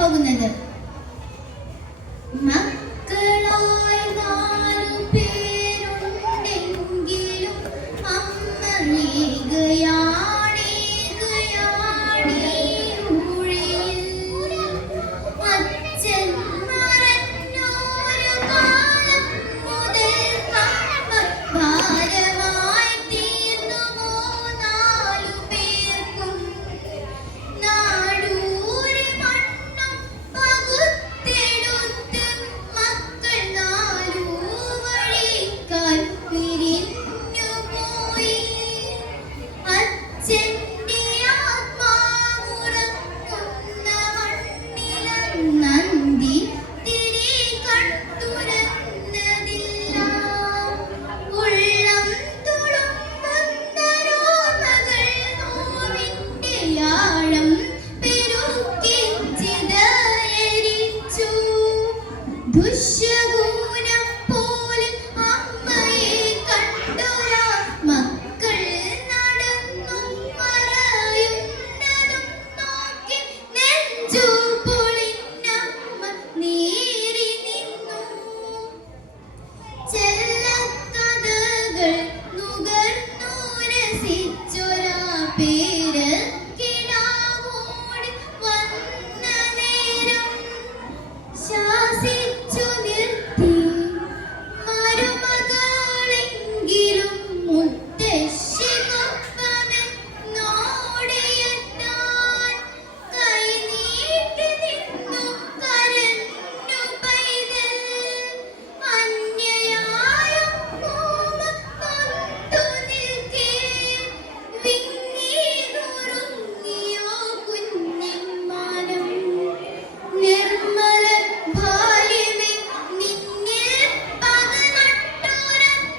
പോകുന്നത്. മക്കളായി push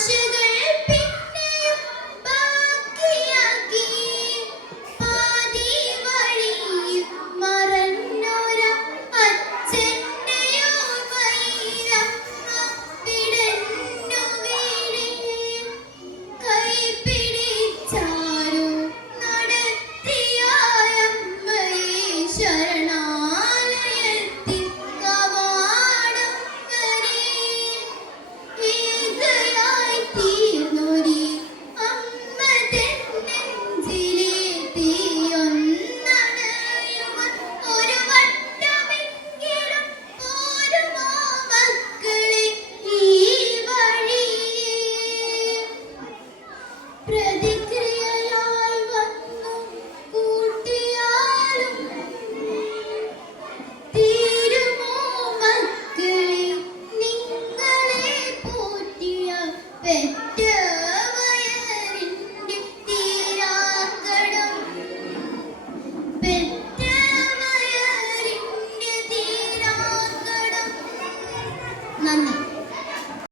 Christian.